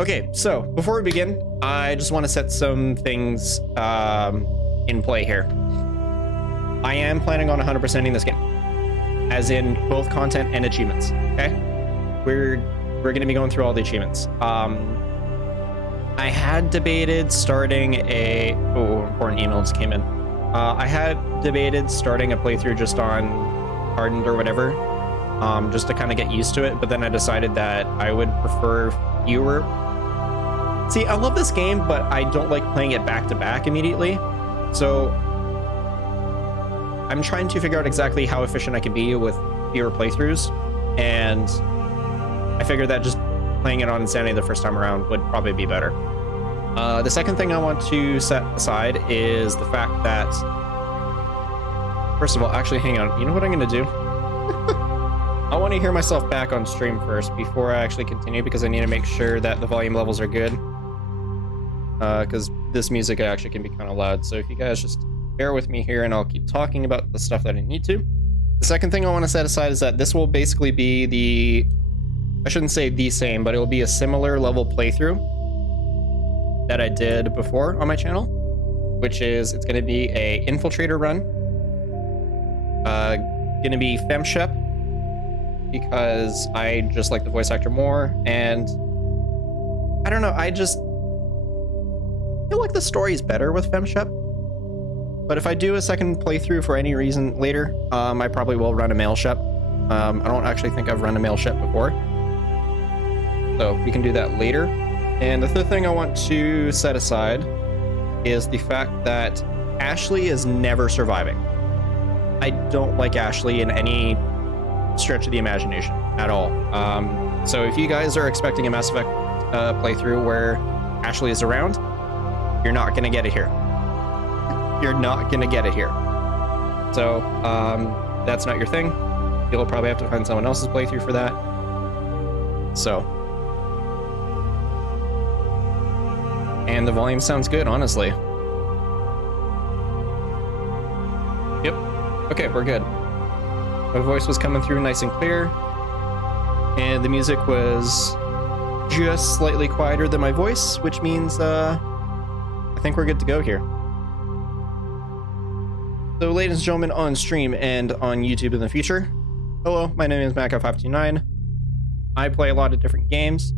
Okay, so before we begin, I just want to set some things in play here. I am planning on 100%ing this game, as in both content and achievements. Okay, we're going to be going through all the achievements. I had debated starting a important email just came in. I had debated starting a playthrough just on Hardened or whatever, just to kind of get used to it. But then I decided that I would prefer fewer. See, I love this game, but I don't like playing it back to back immediately. So I'm trying to figure out exactly how efficient I can be with fewer playthroughs, and I figured that just playing it on Insanity the first time around would probably be better. The second thing I want to set aside is the fact that, first of all, actually, hang on. You know what I'm going to do? I want to hear myself back on stream first before I actually continue, because I need to make sure that the volume levels are good. Because this music actually can be kind of loud. So if you guys just bear with me here, and I'll keep talking about the stuff that I need to. The second thing I want to set aside is that this will basically be I shouldn't say the same, but it will be a similar level playthrough that I did before on my channel, which is it's going to be a infiltrator run, going to be FemShep, because I just like the voice actor more, and I don't know, I just feel like the story is better with FemShep. But if I do a second playthrough for any reason later, I probably will run a male Shep. I don't actually think I've run a male Shep before, so we can do that later. And the third thing I want to set aside is the fact that Ashley is never surviving. I don't like Ashley in any stretch of the imagination at all. So if you guys are expecting a Mass Effect playthrough where Ashley is around, you're not going to get it here. You're not going to get it here. So that's not your thing. You'll probably have to find someone else's playthrough for that. So. And the volume sounds good, honestly. Yep. Okay, we're good. My voice was coming through nice and clear, and the music was just slightly quieter than my voice, which means I think we're good to go here. So, ladies and gentlemen, on stream and on YouTube in the future, hello, my name is Maka529. I play a lot of different games,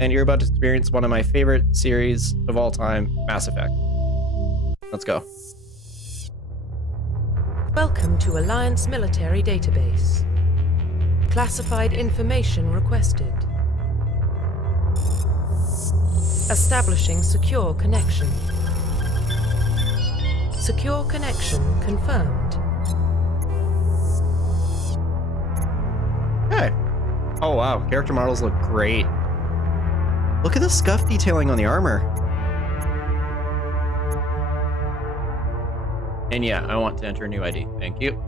and you're about to experience one of my favorite series of all time, Mass Effect. Let's go. Welcome to Alliance Military Database. Classified information requested. Establishing secure connection. Secure connection confirmed. Hey. Oh wow, character models look great. Look at the scuff detailing on the armor. And yeah, I want to enter a new ID. Thank you.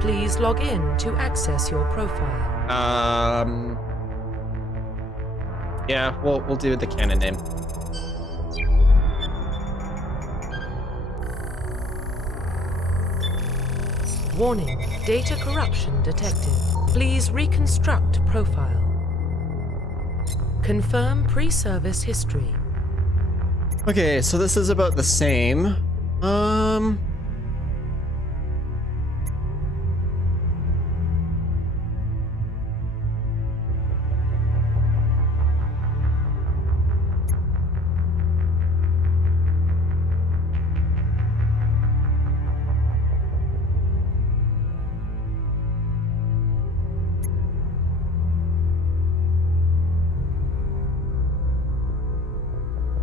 Please log in to access your profile. Yeah, we'll do the canon name. Warning, data corruption detected. Please reconstruct profile. Confirm pre-service history. Okay, so this is about the same.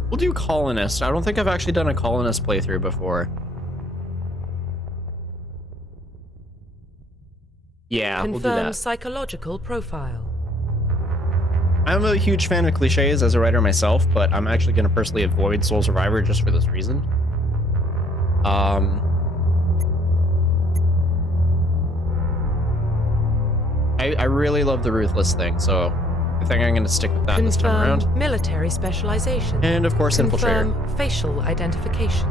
We'll do Colonist. I don't think I've actually done a Colonist playthrough before. Yeah, we'll do Confirm that. psychological profile. I'm a huge fan of cliches as a writer myself, but I'm actually going to personally avoid Soul Survivor just for this reason. I really love the Ruthless thing, so I think I'm going to stick with that this time around. Military specialization. And of course, Confirm Infiltrator. facial identification.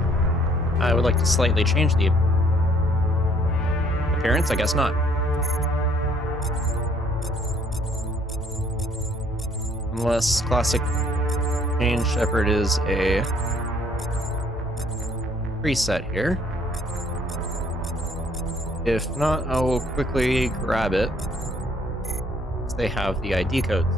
I would like to slightly change the appearance. I guess not. Unless Classic Change Shepherd is a preset here. If not, I will quickly grab it, because they have the ID codes.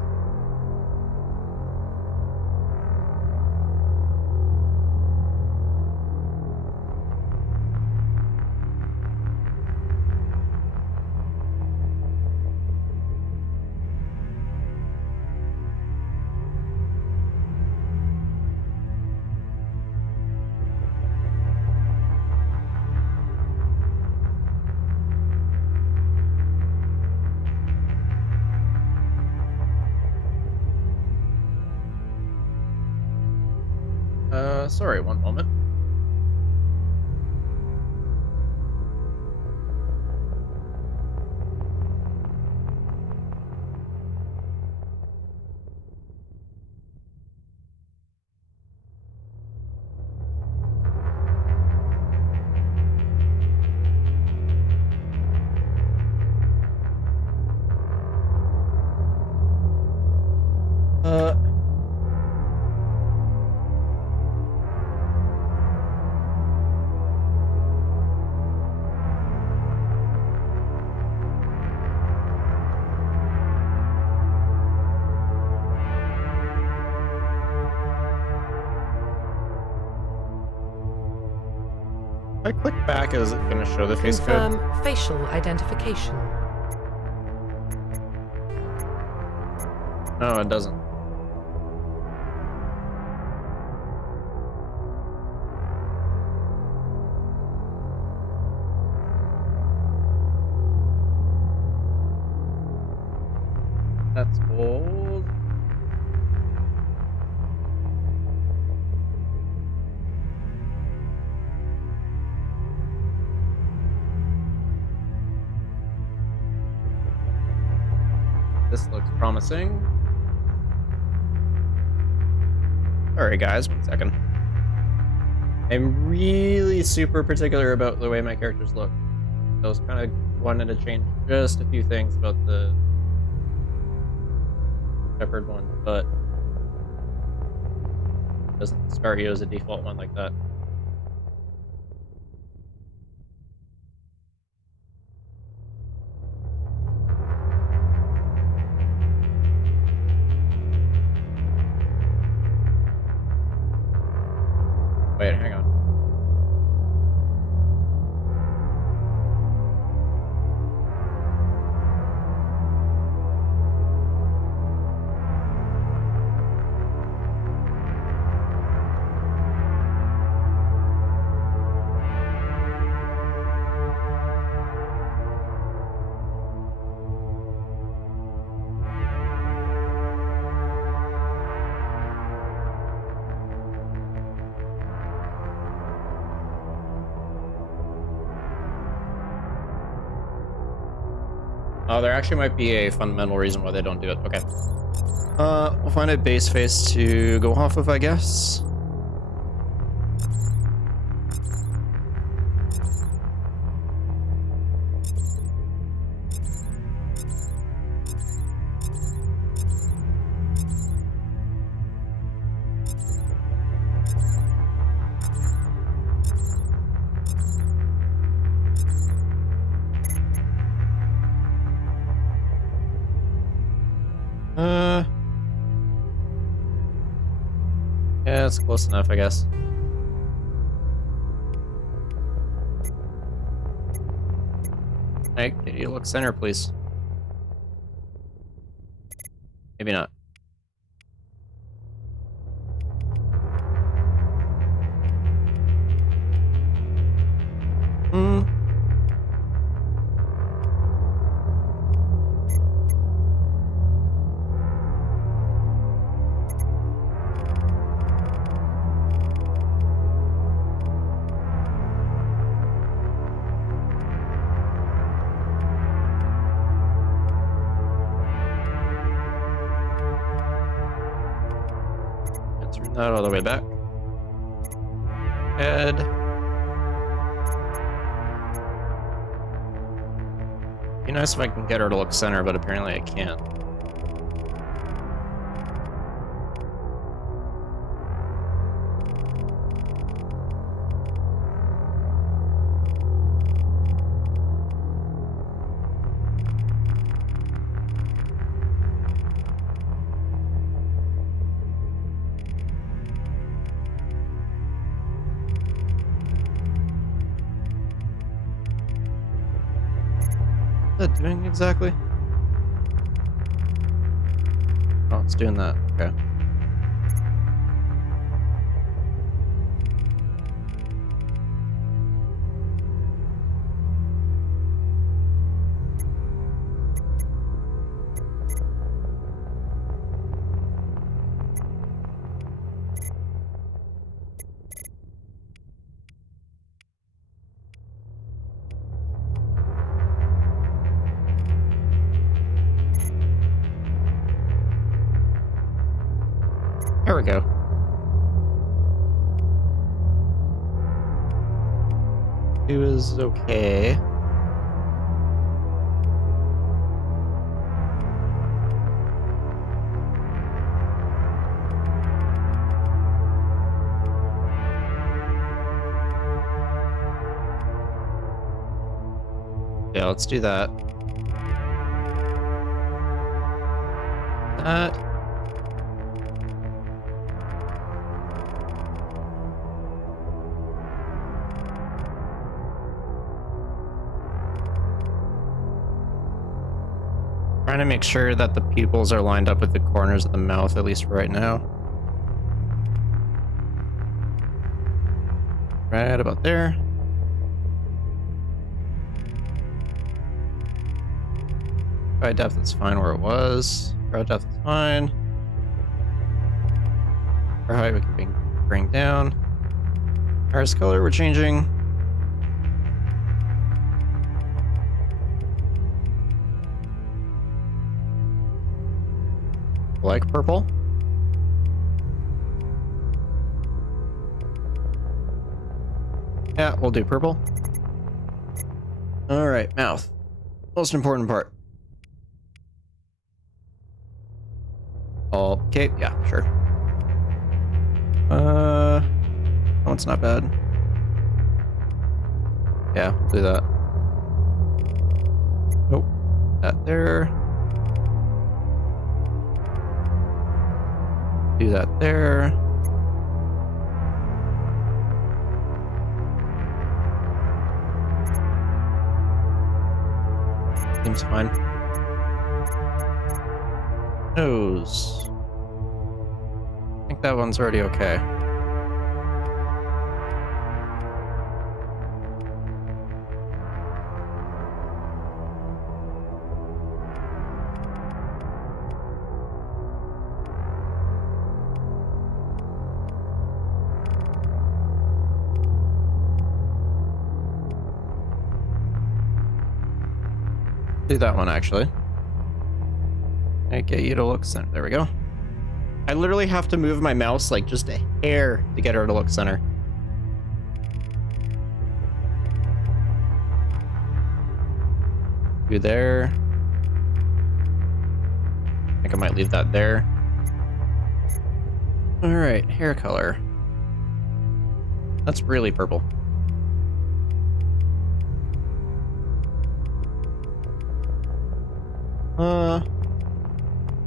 Sorry, one moment. If I click back, is it going to show the face code? Confirm facial identification. No, it doesn't. That's old. This looks promising. Sorry guys, 1 second. I'm really super particular about the way my characters look. I was kind of wanted to change just a few things about the Shepherd one, but doesn't start you as a default one like that. Wait, hang on. Oh, there actually might be a fundamental reason why they don't do it. Okay. We'll find a base face to go off of, I guess. Yeah, it's close enough, I guess. Hey, can you look center, please? Maybe not. Hmm. Turn that all the way back. Head. Be nice if I can get her to look center, but apparently I can't. that doing exactly? Oh, it's doing that. Okay. There we go. It was okay. Yeah, let's do that. That. Trying to make sure that the pupils are lined up with the corners of the mouth, at least for right now. Right about there. Eye depth is fine where it was. Brow depth is fine. Our height we can bring down. Iris color we're changing. Like purple. Yeah, we'll do purple. All right, mouth. Most important part. Okay, yeah, sure. That one's not bad. Yeah, we'll do that. Nope. That there. Do that there. Seems fine. Nose. I think that one's already okay. Do that one actually. I get you to look center. There we go. I literally have to move my mouse like just a hair to get her to look center. Do there. I think I might leave that there. All right, hair color. That's really purple.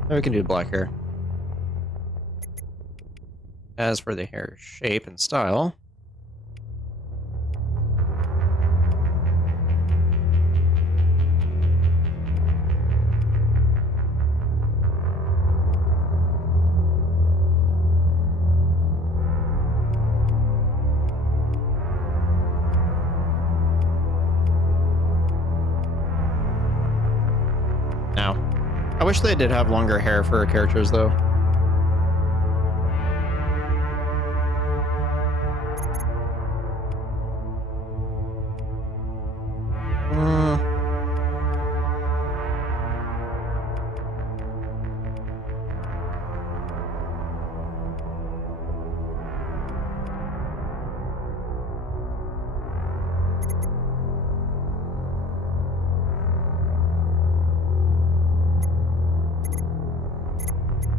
We can do black hair. As for the hair shape and style, now, I wish they did have longer hair for characters though.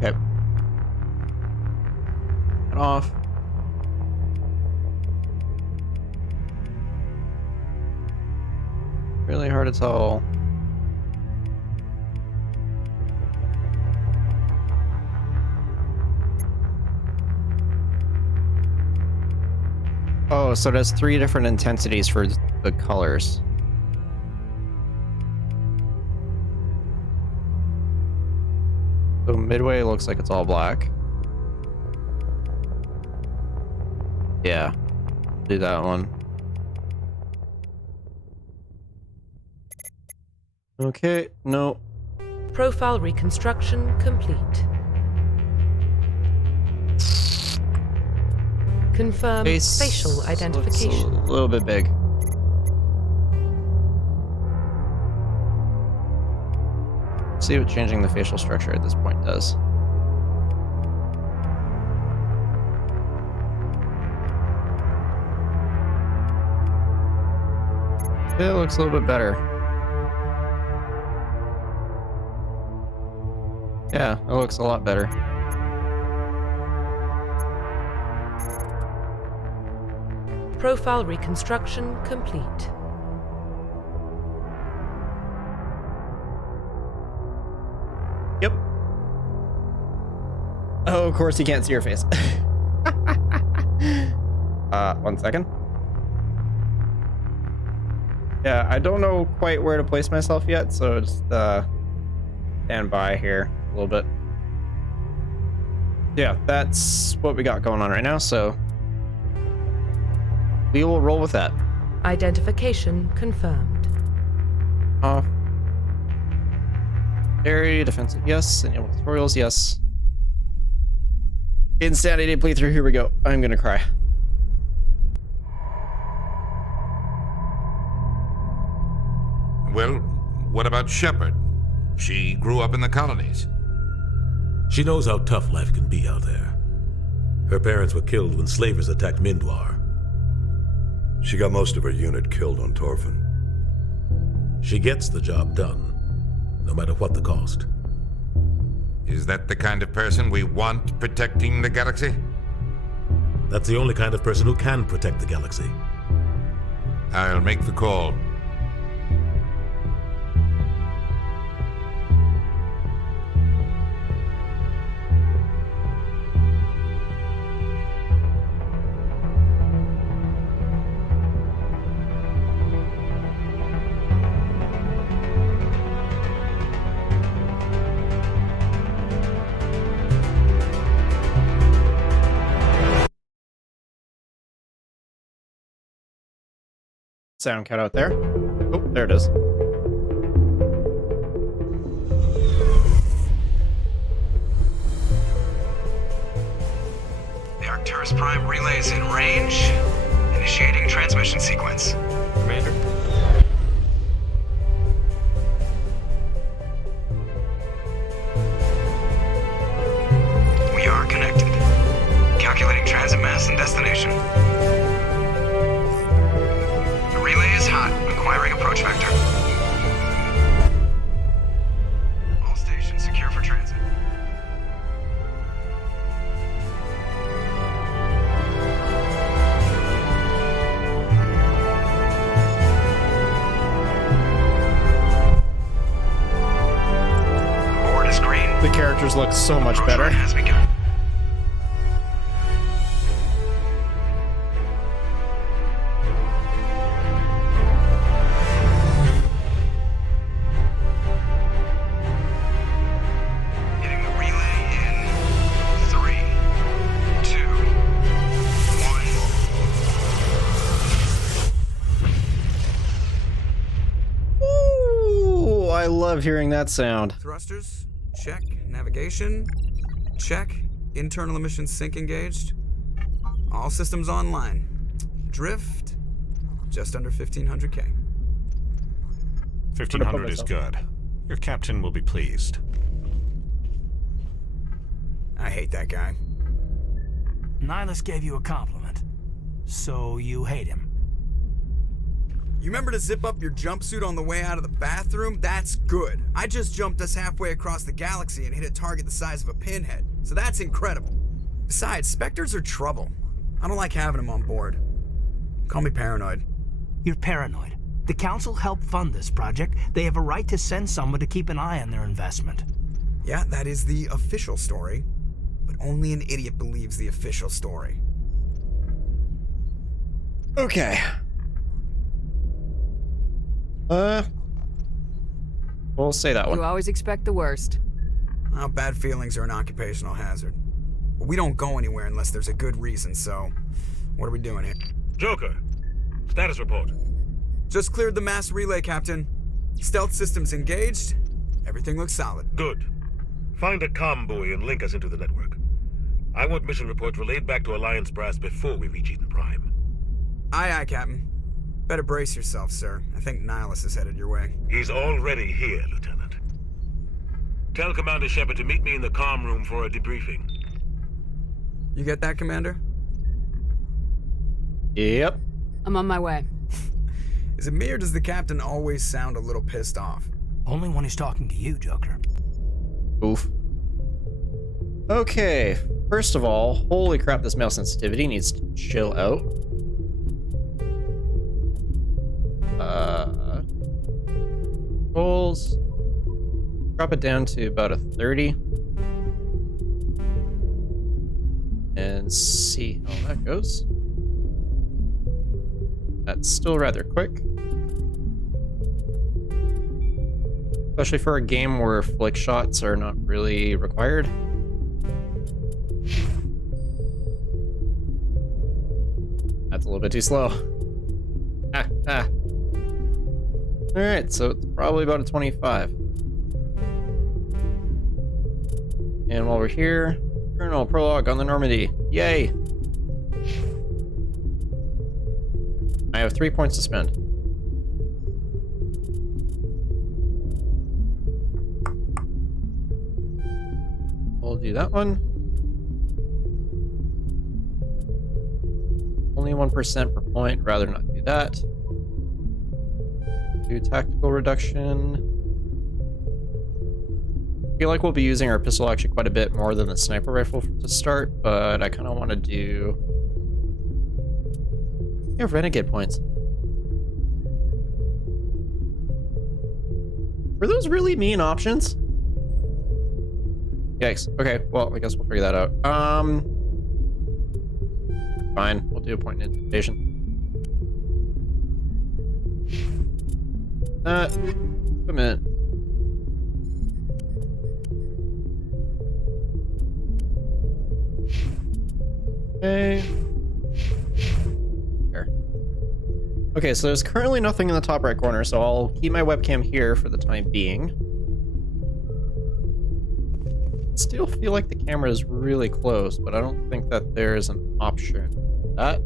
Okay. Cut off. Really hard to tell. Oh, so it has 3 different intensities for the colors. midway looks like it's all black. Yeah, do that one. Okay, no. Profile reconstruction complete. Confirm Face facial looks identification. a little bit big. See what changing the facial structure at this point does. It looks a little bit better. Yeah, it looks a lot better. Profile reconstruction complete. Yep. Oh, of course you can't see your face. 1 second. Yeah, I don't know quite where to place myself yet, so just stand by here a little bit. Yeah, that's what we got going on right now, so we will roll with that. Identification confirmed. Off. Area defensive, yes. Enable tutorials, yes. Insanity playthrough, here we go. I'm gonna cry. Well, what about Shepard? She grew up in the colonies. She knows how tough life can be out there. Her parents were killed when slavers attacked Mindwar. She got most of her unit killed on Torfin. She gets the job done, no matter what the cost. Is that the kind of person we want protecting the galaxy? That's the only kind of person who can protect the galaxy. I'll make the call. Sound cut out there. Oh, there it is. The Arcturus Prime relay is in range. Initiating transmission sequence. Commander. We are connected. Calculating transit mass and destination. The relay is hot. Acquiring approach vector. All stations secure for transit. Board is green. The characters look so much Approach better. run has begun. Hitting the relay in 3, 2, 1. Ooh, I love hearing that sound. Thrusters, check. Navigation, check. Internal emissions sync engaged. All systems online. Drift, just under 1500K. 1500 is good. Your captain will be pleased. I hate that guy. Nihilus gave you a compliment, so you hate him. You remember to zip up your jumpsuit on the way out of the bathroom? That's good. I just jumped us halfway across the galaxy and hit a target the size of a pinhead, so that's incredible. Besides, Spectres are trouble. I don't like having them on board. Call me paranoid. You're paranoid. The Council helped fund this project. They have a right to send someone to keep an eye on their investment. Yeah, that is the official story, but only an idiot believes the official story. Okay. We'll say that one. You always expect the worst. Well, bad feelings are an occupational hazard. But we don't go anywhere unless there's a good reason, so what are we doing here? Joker, status report. Just cleared the mass relay, Captain. Stealth systems engaged. Everything looks solid. Good. Find a comm buoy and link us into the network. I want mission reports relayed back to Alliance Brass before we reach Eden Prime. Aye, aye, Captain. Better brace yourself, sir. I think Nihilus is headed your way. He's already here, Lieutenant. Tell Commander Shepard to meet me in the comm room for a debriefing. You get that, Commander? Yep. I'm on my way. Is it me or does the Captain always sound a little pissed off? Only when he's talking to you, Joker. Oof. Okay, first of all, holy crap, this mouse sensitivity needs to chill out. Controls. Drop it down to about a 30. And see how that goes. That's still rather quick. Especially for a game where flick shots are not really required. That's a little bit too slow. Alright, so it's probably about a 25. And while we're here, Colonel Prologue on the Normandy. Yay! I have 3 points to spend. We'll do that one. Only 1% per point, rather not do that. Do tactical reduction. I feel like we'll be using our pistol actually quite a bit more than the sniper rifle to start, but I kind of want to do... Yeah, renegade points. Were those really mean options? Yikes. Okay, well, I guess we'll figure that out. Fine, we'll do a point in intimidation. Equipment. Okay. There. Okay, so there's currently nothing in the top right corner, so I'll keep my webcam here for the time being. Still feel like the camera is really close, but I don't think that there's an option for that.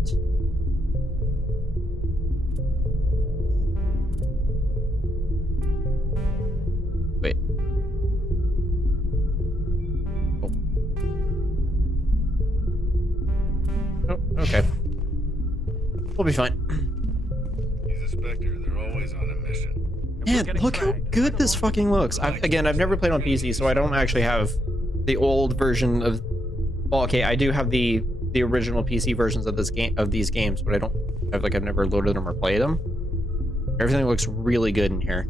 Wait. Oh, okay. We'll be fine. He's a Spectre. They're always on a mission. Man, look how good this fucking looks. Again, I've never played on PC, so I don't actually have the old version of... Well, okay, I do have the original PC versions of these games, but I don't have, like, I've never loaded them or played them. Everything looks really good in here.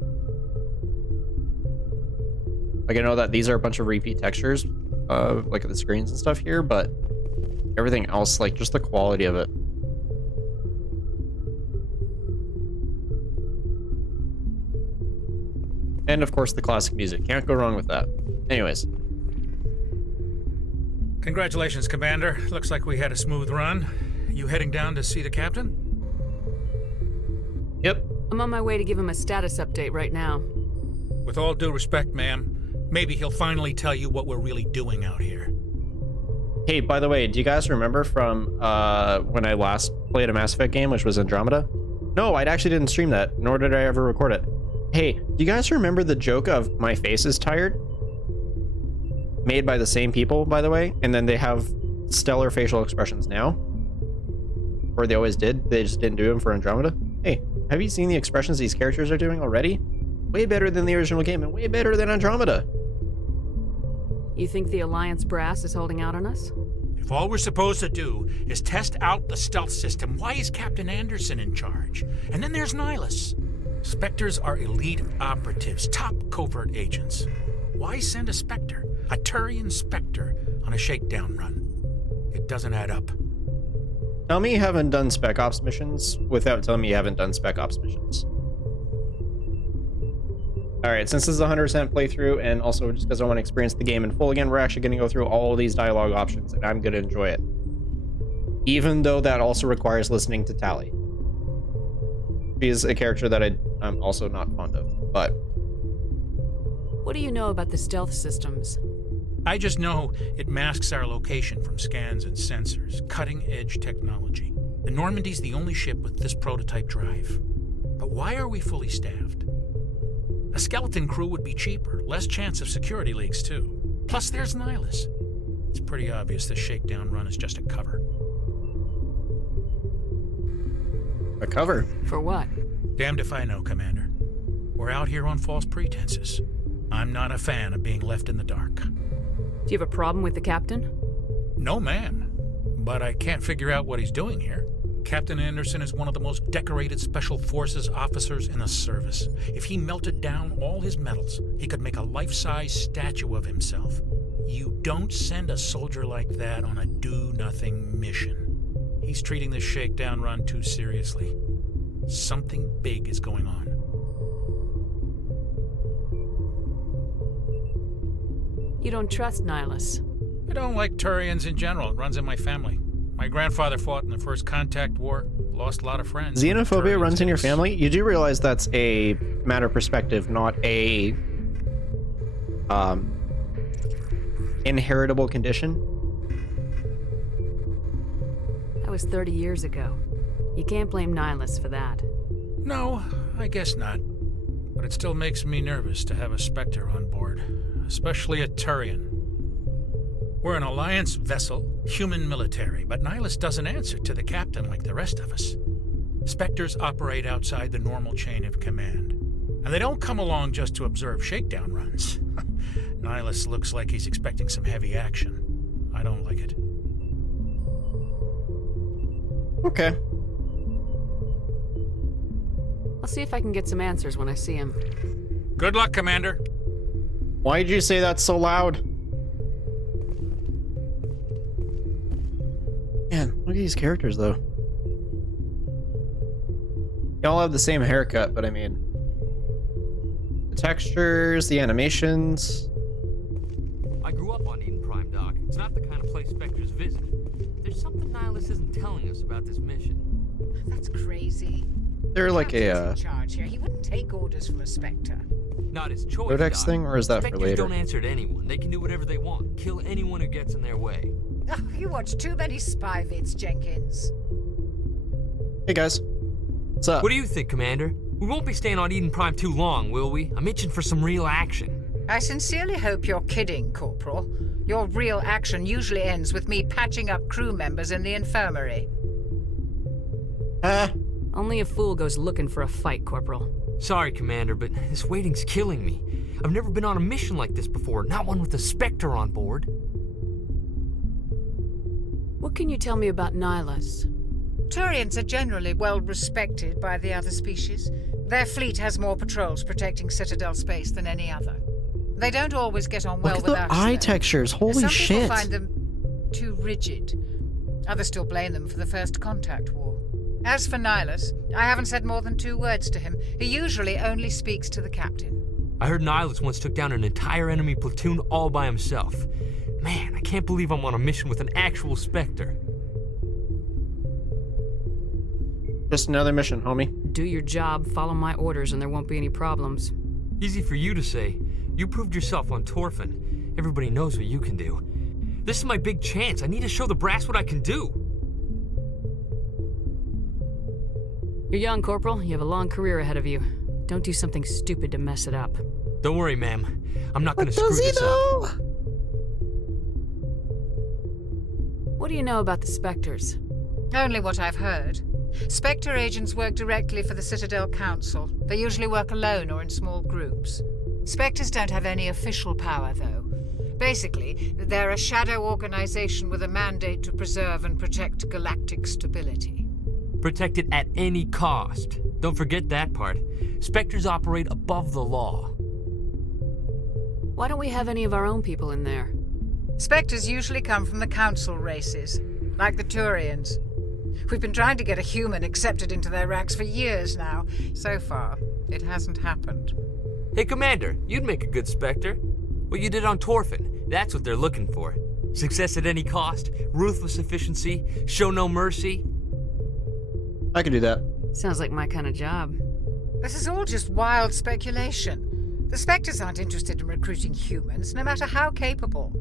Like, I know that these are a bunch of repeat textures, like the screens and stuff here, but everything else, like, just the quality of it. And of course, the classic music. Can't go wrong with that. Anyways. Congratulations, Commander. Looks like we had a smooth run. You heading down to see the captain? Yep. I'm on my way to give him a status update right now. With all due respect, ma'am, maybe he'll finally tell you what we're really doing out here. Hey, by the way, do you guys remember from when I last played a Mass Effect game, which was Andromeda? No, I actually didn't stream that, nor did I ever record it. Hey, do you guys remember the joke of my face is tired? Made by the same people, by the way, and then they have stellar facial expressions now. Or they always did, they just didn't do them for Andromeda. Hey, have you seen the expressions these characters are doing already? Way better than the original game, and way better than Andromeda. You think the Alliance brass is holding out on us? If all we're supposed to do is test out the stealth system, why is Captain Anderson in charge? And then there's Nihilus. Spectres are elite operatives, top covert agents. Why send a Spectre, a Turian Spectre, on a shakedown run? It doesn't add up. Tell me you haven't done Spec Ops missions without telling me you haven't done Spec Ops missions. Alright, since this is a 100% playthrough, and also just because I want to experience the game in full again, we're actually going to go through all of these dialogue options, and I'm going to enjoy it. Even though that also requires listening to Tally. She is a character that I'm also not fond of, but... What do you know about the stealth systems? I just know it masks our location from scans and sensors. Cutting-edge technology. The Normandy's the only ship with this prototype drive. But why are we fully staffed? A skeleton crew would be cheaper, less chance of security leaks too. Plus there's Nihilus. It's pretty obvious this shakedown run is just a cover. A cover? For what? Damned if I know, Commander. We're out here on false pretenses. I'm not a fan of being left in the dark. Do you have a problem with the captain? No, ma'am. But I can't figure out what he's doing here. Captain Anderson is one of the most decorated Special Forces officers in the service. If he melted down all his medals, he could make a life-size statue of himself. You don't send a soldier like that on a do-nothing mission. He's treating this shakedown run too seriously. Something big is going on. You don't trust Nihilus? I don't like Turians in general. It runs in my family. My grandfather fought in the First Contact War, lost a lot of friends. Xenophobia runs in your family? You do realize that's a matter of perspective, not a inheritable condition? That was 30 years ago. You can't blame Nihilus for that. No, I guess not. But it still makes me nervous to have a Spectre on board, especially a Turian. We're an Alliance vessel, human military, but Nihilus doesn't answer to the captain like the rest of us. Spectres operate outside the normal chain of command. And they don't come along just to observe shakedown runs. Nihilus looks like he's expecting some heavy action. I don't like it. Okay. I'll see if I can get some answers when I see him. Good luck, Commander. Why did you say that so loud? Man, look at these characters, though. Y'all have the same haircut, but I mean... the textures, the animations... I grew up on Eden Prime, Doc. It's not the kind of place Spectres visit. There's something Nihilus isn't telling us about this mission. That's crazy. They're like in charge here. He wouldn't take orders from a Spectre. Not his choice, Codex thing, or is that Spectres for later? don't answer to anyone. They can do whatever they want. Kill anyone who gets in their way. Oh, you watch too many spy vids, Jenkins. Hey guys. What's up? What do you think, Commander? We won't be staying on Eden Prime too long, will we? I'm itching for some real action. I sincerely hope you're kidding, Corporal. Your real action usually ends with me patching up crew members in the infirmary. Only a fool goes looking for a fight, Corporal. Sorry, Commander, but this waiting's killing me. I've never been on a mission like this before, not one with a Spectre on board. What can you tell me about Nihilus? Turians are generally well respected by the other species. Their fleet has more patrols protecting Citadel space than any other. They don't always get on well Look with at us. the eye though. textures. Holy Some shit. people find them too rigid. Others still blame them for the First Contact War. As for Nihilus, I haven't said more than 2 words to him. He usually only speaks to the captain. I heard Nihilus once took down an entire enemy platoon all by himself. Man, I can't believe I'm on a mission with an actual Spectre. Just another mission, homie. Do your job, follow my orders, and there won't be any problems. Easy for you to say. You proved yourself on Torfin. Everybody knows what you can do. This is my big chance. I need to show the brass what I can do. You're young, Corporal. You have a long career ahead of you. Don't do something stupid to mess it up. Don't worry, ma'am. I'm not gonna screw this up. What do you know about the Spectres? Only what I've heard. Spectre agents work directly for the Citadel Council. They usually work alone or in small groups. Spectres don't have any official power, though. Basically, they're a shadow organization with a mandate to preserve and protect galactic stability. Protect it at any cost. Don't forget that part. Spectres operate above the law. Why don't we have any of our own people in there? Spectres usually come from the Council races, like the Turians. We've been trying to get a human accepted into their ranks for years now. So far, it hasn't happened. Hey, Commander, you'd make a good Spectre. What you did on Torfin, that's what they're looking for. Success at any cost, ruthless efficiency, show no mercy. I could do that. Sounds like my kind of job. This is all just wild speculation. The Spectres aren't interested in recruiting humans, no matter how capable.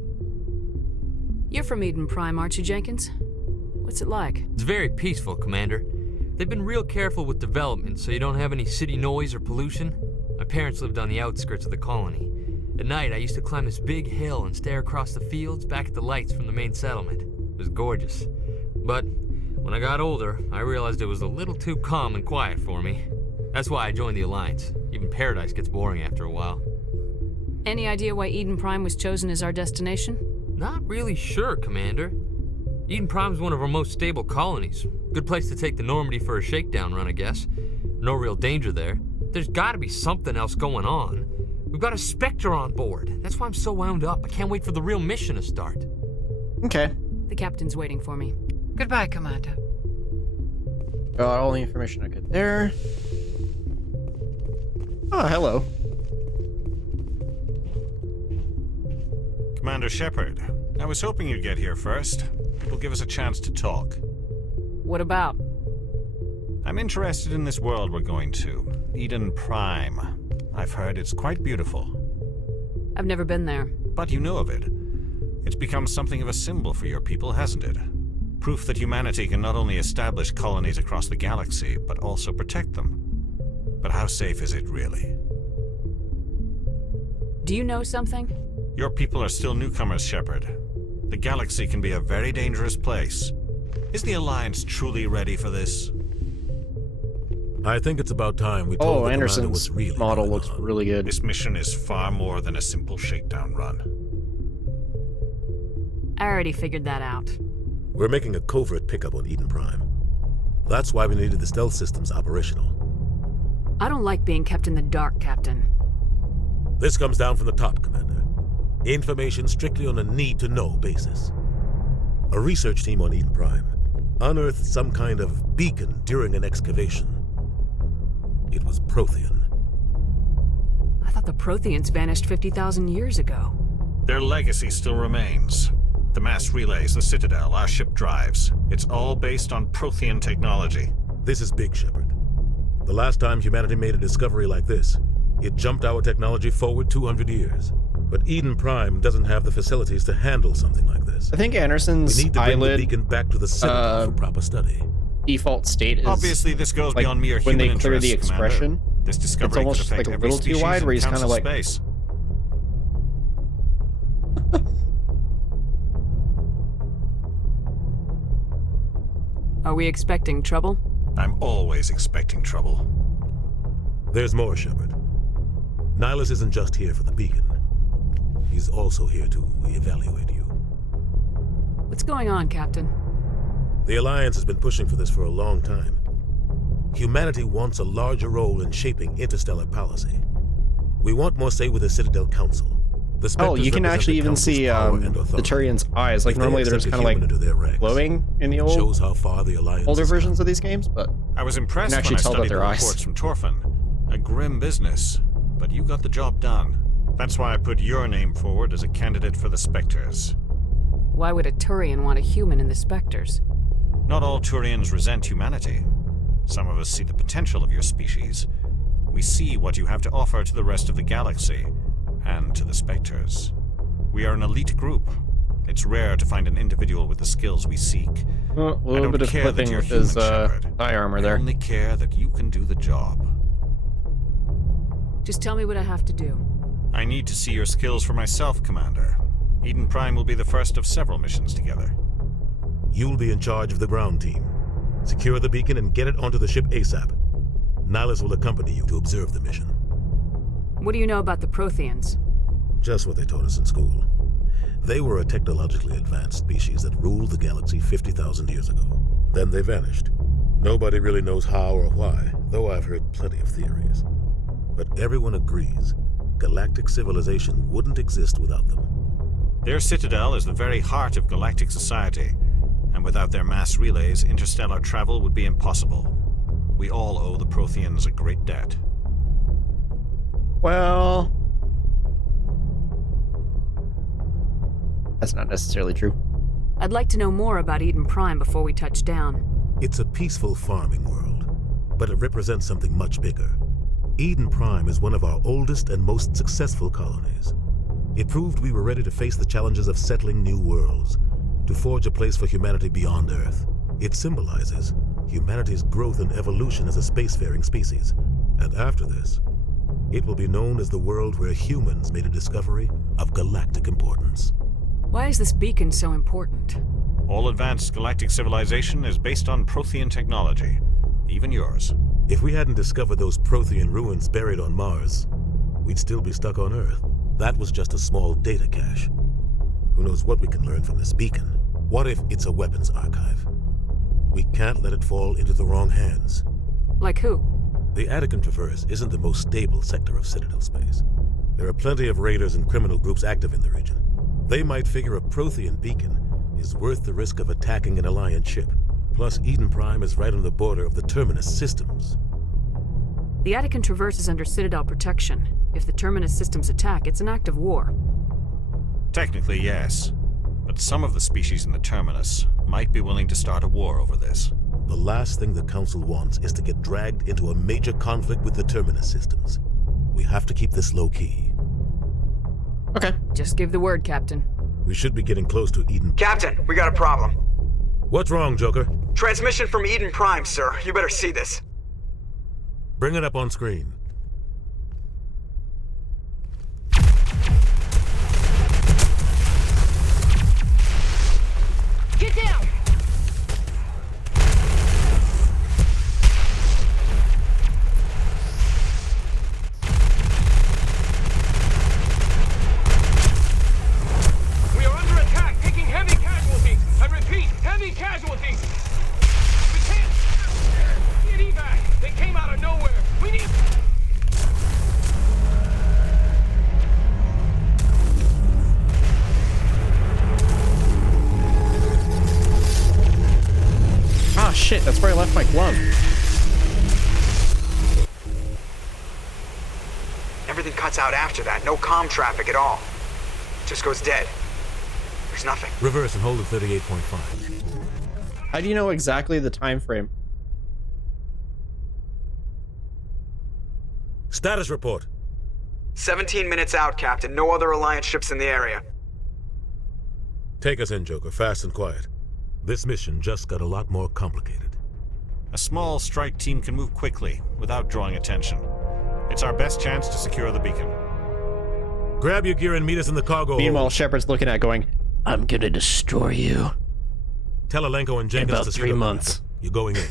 You're from Eden Prime, aren't you, Jenkins? What's it like? It's very peaceful, Commander. They've been real careful with development so you don't have any city noise or pollution. My parents lived on the outskirts of the colony. At night, I used to climb this big hill and stare across the fields back at the lights from the main settlement. It was gorgeous. But when I got older, I realized it was a little too calm and quiet for me. That's why I joined the Alliance. Even Paradise gets boring after a while. Any idea why Eden Prime was chosen as our destination? Not really sure, Commander. Eden Prime's one of our most stable colonies. Good place to take the Normandy for a shakedown run, I guess. No real danger there. There's gotta be something else going on. We've got a Spectre on board. That's why I'm so wound up. I can't wait for the real mission to start. Okay. The captain's waiting for me. Goodbye, Commander. Got all the information I could there. Oh, hello. Commander Shepard, I was hoping you'd get here first. It will give us a chance to talk. What about? I'm interested in this world we're going to, Eden Prime. I've heard it's quite beautiful. I've never been there. But you know of it. It's become something of a symbol for your people, hasn't it? Proof that humanity can not only establish colonies across the galaxy, but also protect them. But how safe is it really? Do you know something? Your people are still newcomers, Shepard. The galaxy can be a very dangerous place. Is the Alliance truly ready for this? I think it's about time we told the commander Anderson's what's really model going looks on. really good. This mission is far more than a simple shakedown run. I already figured that out. We're making a covert pickup on Eden Prime. That's why we needed the stealth systems operational. I don't like being kept in the dark, Captain. This comes down from the top, Commander. Information strictly on a need-to-know basis. A research team on Eden Prime unearthed some kind of beacon during an excavation. It was Prothean. I thought the Protheans vanished 50,000 years ago. Their legacy still remains. The mass relays, the Citadel, our ship drives. It's all based on Prothean technology. This is big, Shepard. The last time humanity made a discovery like this, it jumped our technology forward 200 years. But Eden Prime doesn't have the facilities to handle something like this. I think Anderson's We need to bring the eyelid beacon back to the Citadel for proper study. default state is Obviously, this goes like, beyond mere when human they clear the interests, Commander. expression. This It's discovery could almost affect like a every little too species wide, where in he's kind of Council like, space. Are we expecting trouble? I'm always expecting trouble. There's more, Shepard. Nihilus isn't just here for the beacon. He's also here to evaluate you. What's going on, Captain? The Alliance has been pushing for this for a long time. Humanity wants a larger role in shaping interstellar policy. We want more say with the Citadel Council. The oh, Spectres you can represent actually the even Council's see power and the authority. Turian's eyes. Like If they normally they're accept just a kind of like human into their ranks, glowing in the it old shows how far the Alliance older has come. versions of these games, but I was impressed You can when actually I tell that studied they're the eyes. reports from Torfin. A grim business, but you got the job done. That's why I put your name forward as a candidate for the Spectres. Why would a Turian want a human in the Spectres? Not all Turians resent humanity. Some of us see the potential of your species. We see what you have to offer to the rest of the galaxy, and to the Spectres. We are an elite group. It's rare to find an individual with the skills we seek. a I little don't bit of care that clipping you're with his human, Shepard. eye armor I there. only care that you can do the job. Just tell me what I have to do. I need to see your skills for myself, Commander. Eden Prime will be the first of several missions together. You'll be in charge of the ground team. Secure the beacon and get it onto the ship ASAP. Nihilus will accompany you to observe the mission. What do you know about the Protheans? Just what they taught us in school. They were a technologically advanced species that ruled the galaxy 50,000 years ago. Then they vanished. Nobody really knows how or why, though I've heard plenty of theories. But everyone agrees galactic civilization wouldn't exist without them. Their citadel is the very heart of galactic society, and without their mass relays, interstellar travel would be impossible. We all owe the Protheans a great debt. Well, that's not necessarily true. I'd like to know more about Eden Prime before we touch down. It's a peaceful farming world, but it represents something much bigger. Eden Prime is one of our oldest and most successful colonies. It proved we were ready to face the challenges of settling new worlds, to forge a place for humanity beyond Earth. It symbolizes humanity's growth and evolution as a spacefaring species. And after this, it will be known as the world where humans made a discovery of galactic importance. Why is this beacon so important? All advanced galactic civilization is based on Prothean technology, even yours. If we hadn't discovered those Prothean ruins buried on Mars, we'd still be stuck on Earth. That was just a small data cache. Who knows what we can learn from this beacon? What if it's a weapons archive? We can't let it fall into the wrong hands. Like who? The Attican Traverse isn't the most stable sector of Citadel space. There are plenty of raiders and criminal groups active in the region. They might figure a Prothean beacon is worth the risk of attacking an Alliance ship. Plus, Eden Prime is right on the border of the Terminus systems. The Attican Traverse is under Citadel protection. If the Terminus systems attack, it's an act of war. Technically, yes. But some of the species in the Terminus might be willing to start a war over this. The last thing the Council wants is to get dragged into a major conflict with the Terminus systems. We have to keep this low-key. Okay. Just give the word, Captain. We should be getting close to Eden. Captain, we got a problem. What's wrong, Joker? Transmission from Eden Prime, sir. You better see this. Bring it up on screen. Get down! We are under attack, taking heavy casualties. I repeat, heavy casualties. We can't get evac. They came out of nowhere. We need... Ah, shit, that's where I left my glove. Everything cuts out after that. No comm traffic at all. Just goes dead. There's nothing. Reverse and hold at 38.5. How do you know exactly the time frame? Status report. 17 minutes out, Captain. No other Alliance ships in the area. Take us in, Joker, fast and quiet. This mission just got a lot more complicated. A small strike team can move quickly, without drawing attention. It's our best chance to secure the beacon. Grab your gear and meet us in the cargo Meanwhile, hold. Shepard's looking at going, I'm gonna destroy you. Tell Alenko and Jenkins about to 3 months. You're going in.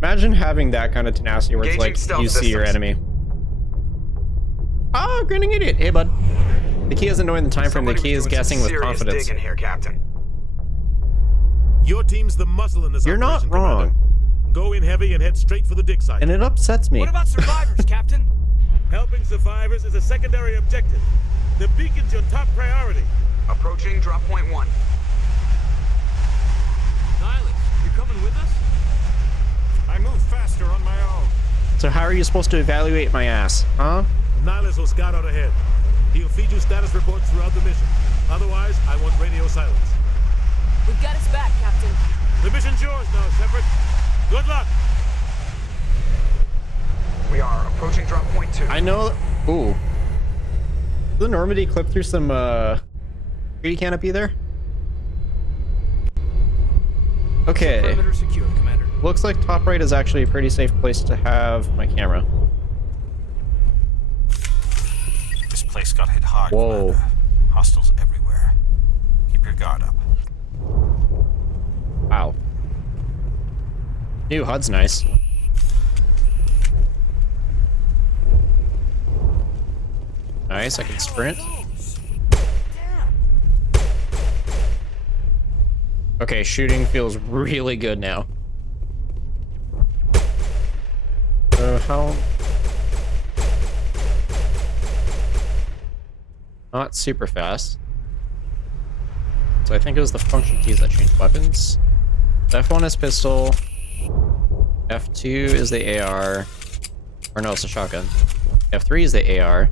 Imagine having that kind of tenacity where it's Engaging like, stealth you see your systems. enemy. Oh, grinning idiot. Hey, bud. The key isn't knowing the time frame. The Somebody key was is doing guessing some with serious confidence. digging here, Captain. Your team's the muscle in this You're not operation, wrong. Commander. Go in heavy and head straight for the dig site. And it upsets me. What about survivors, Captain? Helping survivors is a secondary objective. The beacon's your top priority. Approaching drop point 1. Nihilus, you're coming with us? I move faster on my own. So how are you supposed to evaluate my ass, huh? Nihilus will scout out ahead. He'll feed you status reports throughout the mission. Otherwise, I want radio silence. We've got his back, Captain. The mission's yours now, Shepard. Good luck. We are approaching drop point 2. I know. Ooh. Did the Normandy clip through some treaty canopy there? Okay. Perimeter secure, Commander. Looks like top right is actually a pretty safe place to have my camera. This place got hit hard, Whoa. Commander. Hostiles everywhere. Keep your guard up. Wow. New HUD's nice. Nice, I can sprint. Okay, shooting feels really good now. How? Not super fast. So I think it was the function keys that changed weapons. F1 is pistol. F2 is the AR. Or no, it's a shotgun. F3 is the AR.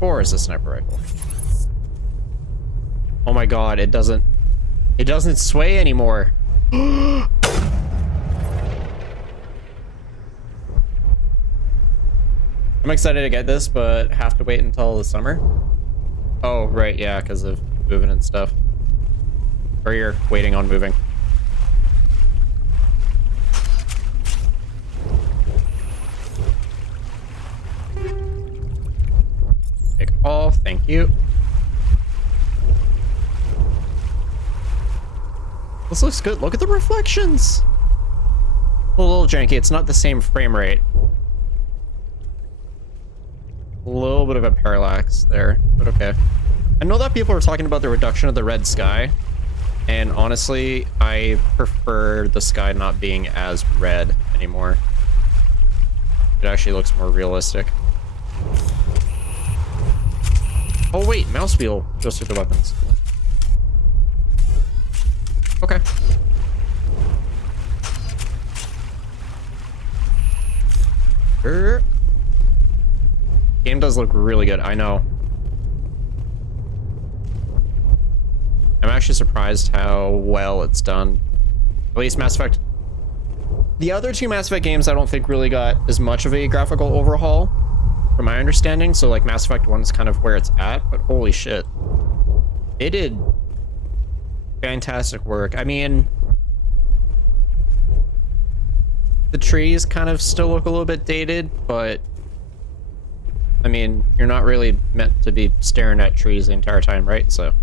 F4 is the sniper rifle. Oh my god, it doesn't sway anymore. I'm excited to get this, but have to wait until the summer. Oh, right, yeah, because of moving and stuff. Or you're waiting on moving. Take off, thank you. This looks good. Look at the reflections. A little janky. It's not the same frame rate. A little bit of a parallax there, but okay. I know that people are talking about the reduction of the red sky, and honestly, I prefer the sky not being as red anymore. It actually looks more realistic. Oh wait, mouse wheel goes through the weapons. Okay. Game does look really good, I know. I'm actually surprised how well it's done. At least Mass Effect. The other two Mass Effect games I don't think really got as much of a graphical overhaul, from my understanding. So like Mass Effect 1 is kind of where it's at, but holy shit. They did fantastic work. I mean, the trees kind of still look a little bit dated, but I mean, you're not really meant to be staring at trees the entire time, right? So.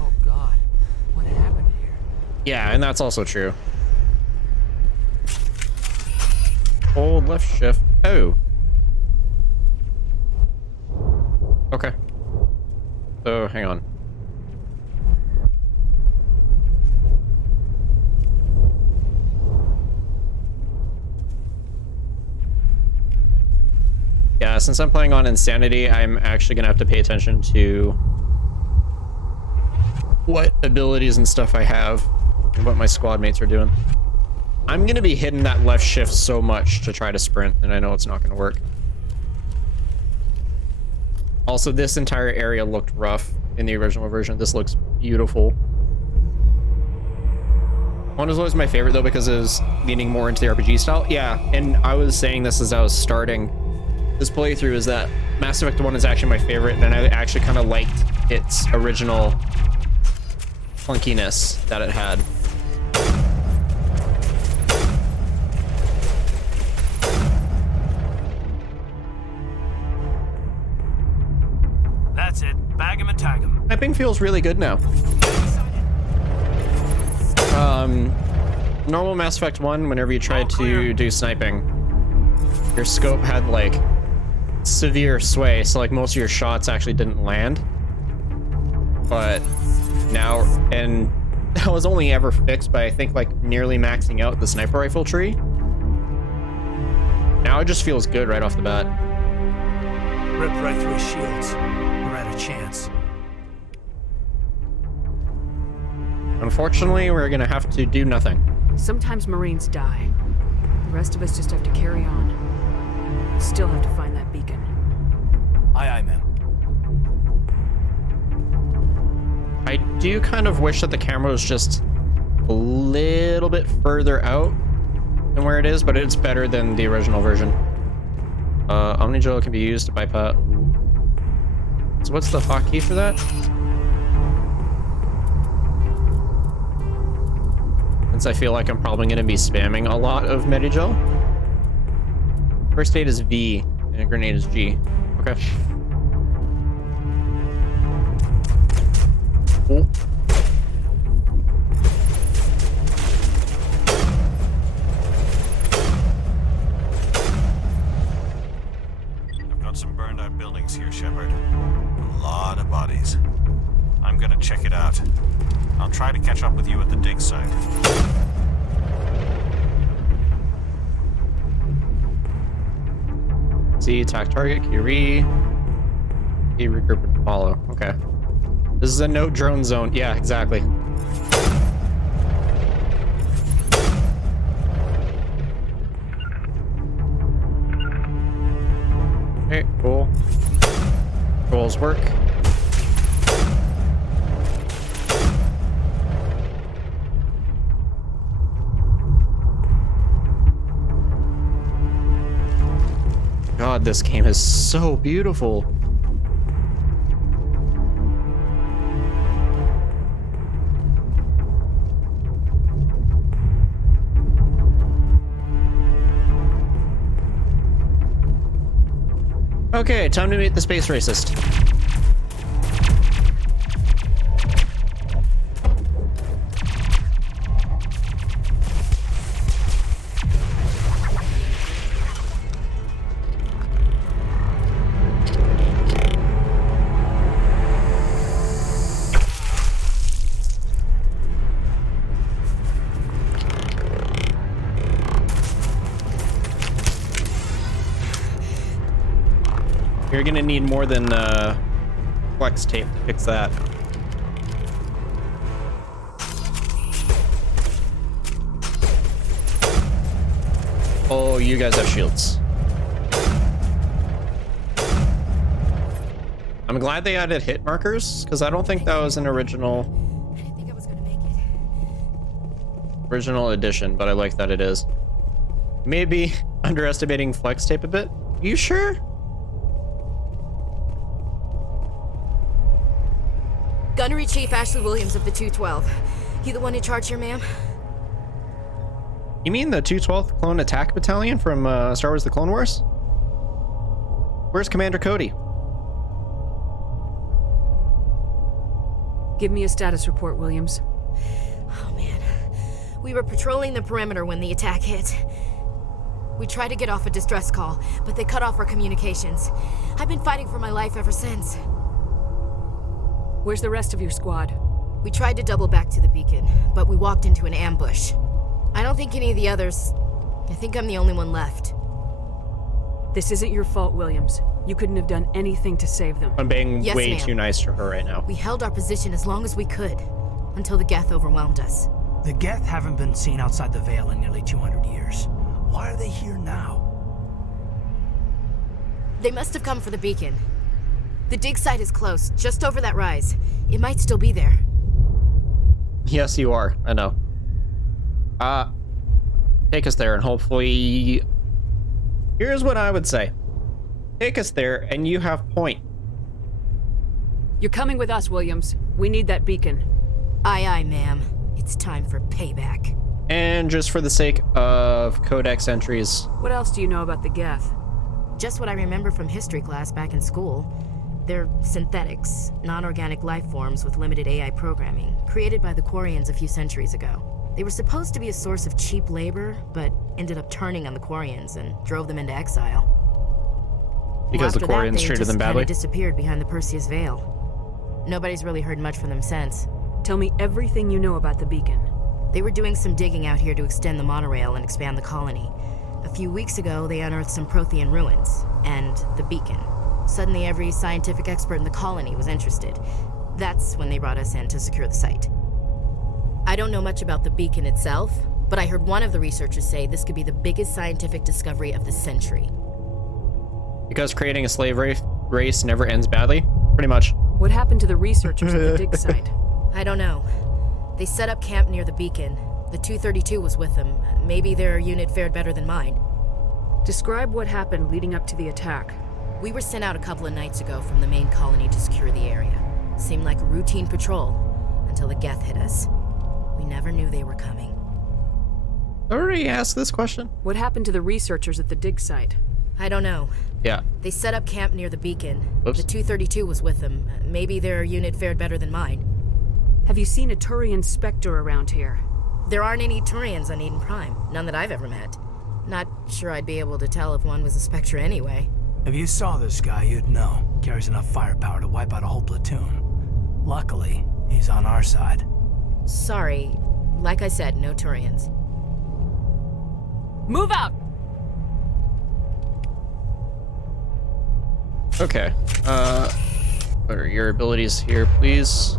Oh God, what happened here? Yeah, and that's also true. Hold left shift. Oh. Okay. So, hang on. Yeah, since I'm playing on Insanity, I'm actually gonna have to pay attention to what abilities and stuff I have and what my squad mates are doing. I'm gonna be hitting that left shift so much to try to sprint, and I know it's not gonna work. Also, this entire area looked rough in the original version. This looks beautiful. One was always my favorite though because it was leaning more into the RPG style. Yeah, and I was saying this as I was starting this playthrough, is that Mass Effect 1 is actually my favorite, and I actually kind of liked its original clunkiness that it had. That's it. Bag 'em and tag 'em. Sniping feels really good now. Normal Mass Effect 1, whenever you tried to do sniping, your scope had like severe sway, so like most of your shots actually didn't land. But now, and that was only ever fixed by I think like nearly maxing out the sniper rifle tree. Now it just feels good right off the bat. Ripped right through his shields. We're at a chance. Unfortunately, we're gonna have to do nothing. Sometimes Marines die. The rest of us just have to carry on. We still have to find that beacon. Aye, aye, ma'am. I do kind of wish that the camera was just a little bit further out than where it is, but it's better than the original version. Omnigel can be used to bypass. So what's the hotkey for that? Since I feel like I'm probably going to be spamming a lot of Medigel. First aid is V, and grenade is G. Okay. Cool. I've got some burned out buildings here, Shepard. A lot of bodies. I'm gonna check it out. I'll try to catch up with you at the dig site. See, attack target, Curie. You regroup and follow. Okay. This is a no drone zone. Yeah, exactly. Okay, cool. Controls work. God, this game is so beautiful. Okay, time to meet the space racist. You're gonna need more than flex tape to fix that. Oh, you guys have shields. I'm glad they added hit markers, because I don't think that was an original edition, but I like that it is. Maybe underestimating flex tape a bit. You sure? Gunnery Chief Ashley Williams of the 212. You the one in charge here, ma'am? You mean the 212th Clone Attack Battalion from Star Wars The Clone Wars? Where's Commander Cody? Give me a status report, Williams. Oh, man. We were patrolling the perimeter when the attack hit. We tried to get off a distress call, but they cut off our communications. I've been fighting for my life ever since. Where's the rest of your squad? We tried to double back to the beacon, but we walked into an ambush. I don't think any of the others... I think I'm the only one left. This isn't your fault, Williams. You couldn't have done anything to save them. I'm being way too nice to her right now. We held our position as long as we could, until the Geth overwhelmed us. The Geth haven't been seen outside the Veil in nearly 200 years. Why are they here now? They must have come for the beacon. The dig site is close, just over that rise. It might still be there. Yes, you are. I know. Take us there and hopefully... Here's what I would say. Take us there and you have point. You're coming with us, Williams. We need that beacon. Aye, aye, ma'am. It's time for payback. And just for the sake of codex entries. What else do you know about the Geth? Just what I remember from history class back in school. They're synthetics, non-organic life forms with limited AI programming, created by the Quarians a few centuries ago. They were supposed to be a source of cheap labor, but ended up turning on the Quarians and drove them into exile. Because the Quarians treated them badly? They disappeared behind the Perseus Veil. Nobody's really heard much from them since. Tell me everything you know about the beacon. They were doing some digging out here to extend the monorail and expand the colony. A few weeks ago, they unearthed some Prothean ruins, and the beacon. Suddenly, every scientific expert in the colony was interested. That's when they brought us in to secure the site. I don't know much about the beacon itself, but I heard one of the researchers say this could be the biggest scientific discovery of the century. Because creating a slave race never ends badly? Pretty much. What happened to the researchers at the dig site? I don't know. They set up camp near the beacon. The 232 was with them. Maybe their unit fared better than mine. Describe what happened leading up to the attack. We were sent out a couple of nights ago from the main colony to secure the area. Seemed like a routine patrol, until the Geth hit us. We never knew they were coming. I already asked this question. What happened to the researchers at the dig site? I don't know. Yeah. They set up camp near the beacon. Oops. The 232 was with them. Maybe their unit fared better than mine. Have you seen a Turian Spectre around here? There aren't any Turians on Eden Prime. None that I've ever met. Not sure I'd be able to tell if one was a Spectre anyway. If you saw this guy, you'd know. Carries enough firepower to wipe out a whole platoon. Luckily, he's on our side. Sorry. Like I said, no Turians. Move out! Okay. What are your abilities here, please?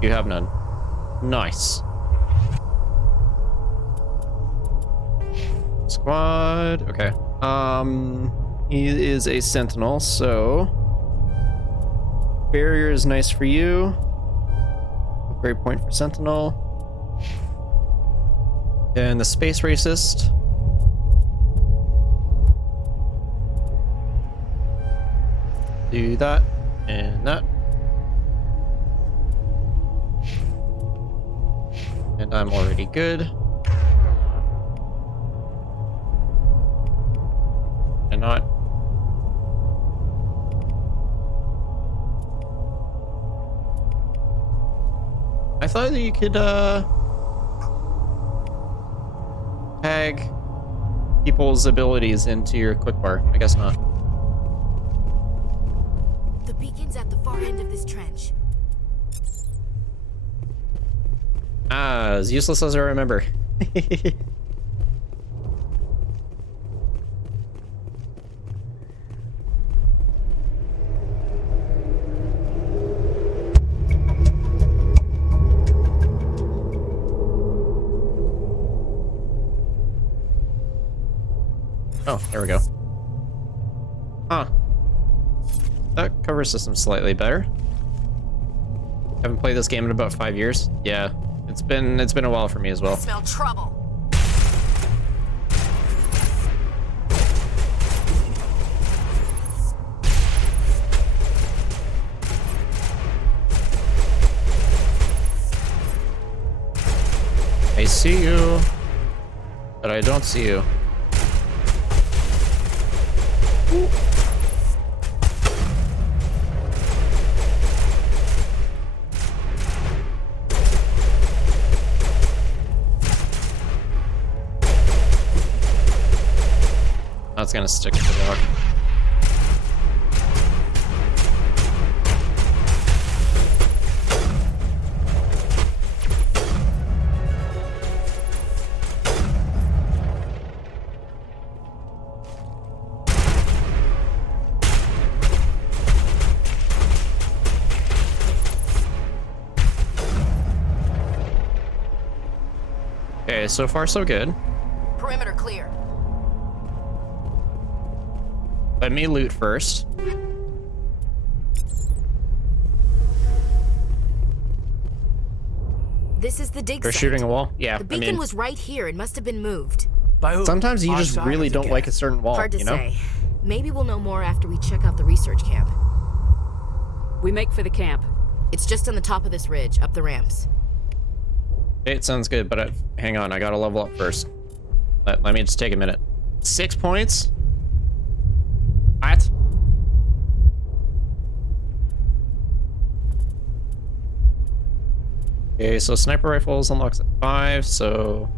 You have none. Nice. Squad. Okay. He is a sentinel, so barrier is nice for you. Upgrade point for sentinel. And the space racist. Do that and that. And I'm already good. And not. I thought that you could tag people's abilities into your quick bar. I guess not. The beacon's at the far end of this trench. Ah, as useless as I remember. Oh, there we go. Huh. That cover system's slightly better. Haven't played this game in about 5 years. Yeah, it's been a while for me as well. I smell trouble. I see you, but I don't see you. Ooh. That's gonna stick to the rock. Okay, so far so good. Perimeter clear. Let me loot first. This is the dig They're site. shooting a wall? Yeah, The beacon was right here. It must have been moved. By who? Sometimes you Our just side really or the don't like a gas? certain wall, Hard to you know? say. Maybe we'll know more after we check out the research camp. We make for the camp. It's just on the top of this ridge, up the ramps. It sounds good, but hang on, I gotta level up first. Let me just take a minute. 6 points? What? Okay, so sniper rifles unlocks at 5, so...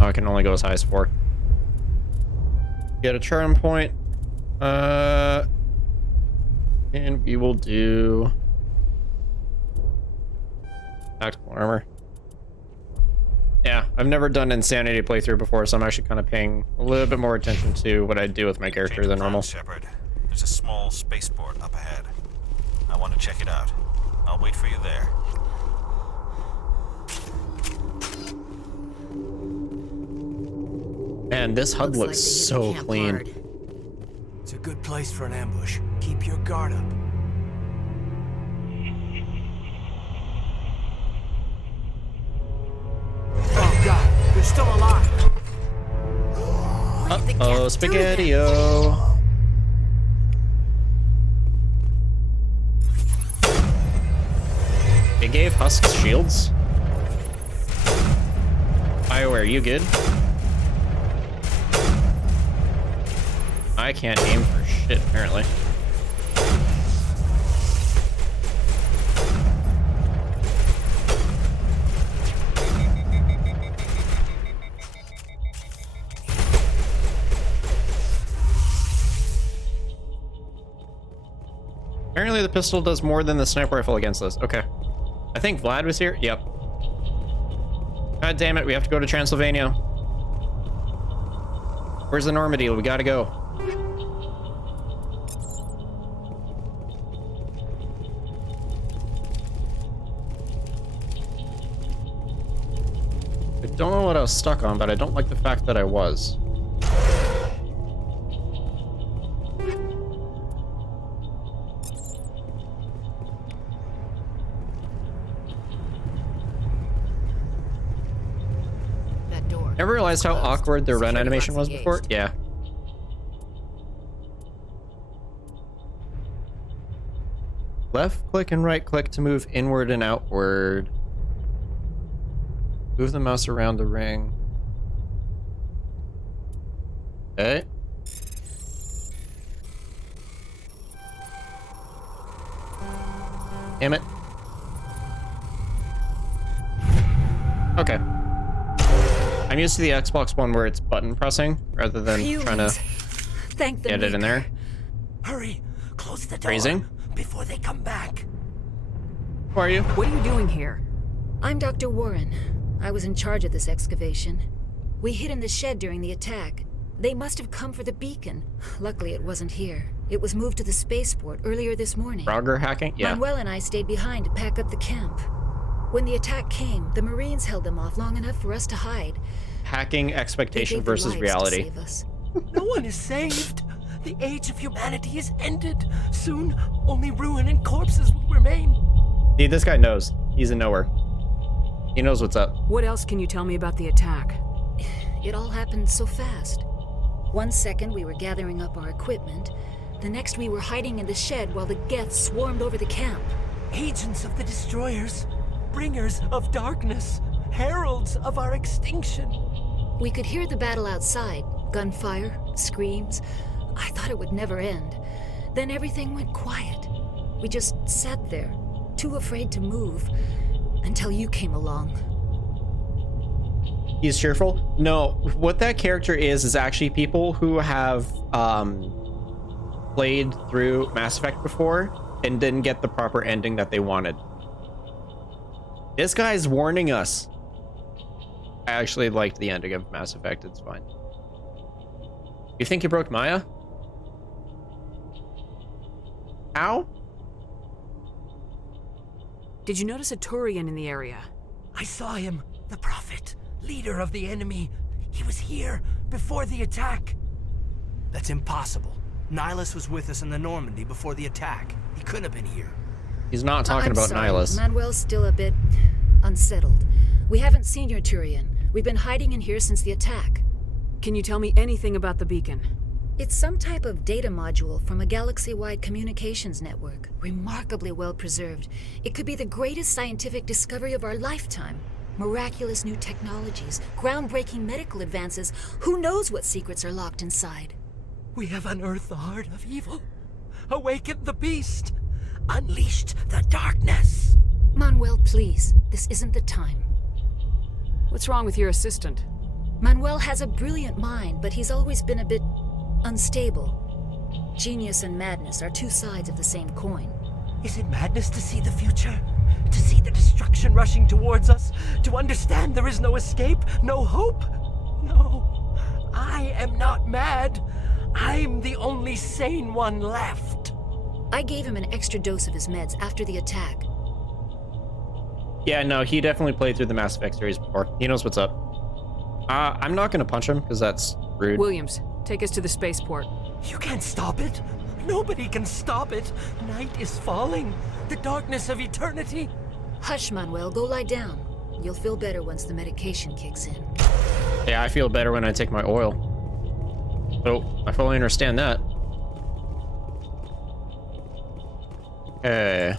Oh, I can only go as high as 4. Get a charm point. And we will do... tactical armor. Yeah, I've never done Insanity playthrough before, so I'm actually kind of paying a little bit more attention to what I do with my character than normal. Shepard. There's a small spaceport up ahead. I want to check it out. I'll wait for you there. Man, this HUD looks so clean. It's a good place for an ambush. Keep your guard up. Oh god, they're still alive. Uh-oh, Spaghetti-O. They gave Husks shields? BioWare, you good? I can't aim for shit, apparently. Apparently the pistol does more than the sniper rifle against us. Okay. I think Vlad was here. Yep. God damn it, we have to go to Transylvania. Where's the Normandy? We gotta go. I don't know what I was stuck on, but I don't like the fact that I was. That door. Ever realized how awkward the run Security animation box was before? engaged. Yeah. Left click and right click to move inward and outward. Move the mouse around the ring. Okay. Damn it. Okay. I'm used to the Xbox One where it's button pressing rather than trying to Thank get it in there. Hurry, close the door Phrasing. before they come back. Who are you? What are you doing here? I'm Dr. Warren. I was in charge of this excavation. We hid in the shed during the attack. They must have come for the beacon. Luckily, it wasn't here. It was moved to the spaceport earlier this morning. Frogger hacking? Yeah. Manuel and I stayed behind to pack up the camp. When the attack came, the Marines held them off long enough for us to hide. Hacking They expectation gave their versus lives to reality. save us. No one is saved. The age of humanity is ended. Soon, only ruin and corpses will remain. See, this guy knows. He's in nowhere. He knows what's up. What else can you tell me about the attack? It all happened so fast. 1 second we were gathering up our equipment. The next we were hiding in the shed while the Geth swarmed over the camp. Agents of the destroyers, bringers of darkness, heralds of our extinction. We could hear the battle outside. Gunfire, screams. I thought it would never end. Then everything went quiet. We just sat there, too afraid to move, until you came along. He's cheerful? No, what that character is actually people who have played through Mass Effect before and didn't get the proper ending that they wanted. This guy's warning us. I actually liked the ending of Mass Effect, it's fine. You think you broke Maya? How? Did you notice a Turian in the area? I saw him, the Prophet, leader of the enemy. He was here before the attack. That's impossible. Nihilus was with us in the Normandy before the attack. He couldn't have been here. He's not talking I'm about sorry. Nihilus. Manuel's still a bit unsettled. We haven't seen your Turian. We've been hiding in here since the attack. Can you tell me anything about the beacon? It's some type of data module from a galaxy-wide communications network. Remarkably well preserved. It could be the greatest scientific discovery of our lifetime. Miraculous new technologies, groundbreaking medical advances. Who knows what secrets are locked inside? We have unearthed the heart of evil, awakened the beast, unleashed the darkness. Manuel, please. This isn't the time. What's wrong with your assistant? Manuel has a brilliant mind, but he's always been a bit unstable. Genius and madness are two sides of the same coin. Is it madness to see the future? To see the destruction rushing towards us? To understand there is no escape, no hope? No, I am not mad. I'm the only sane one left. I gave him an extra dose of his meds after the attack. Yeah, no, he definitely played through the Mass Effect series before. He knows what's up. I'm not gonna punch him because that's rude. Williams, take us to the spaceport. You can't stop it. Nobody can stop it. Night is falling. The darkness of eternity. Hush, Manuel. Go lie down. You'll feel better once the medication kicks in. Yeah, I feel better when I take my oil. So, I fully understand that. Okay.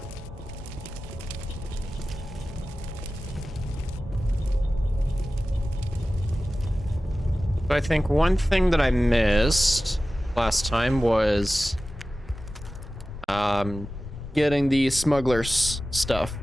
I think one thing that I missed last time was getting the smuggler's stuff.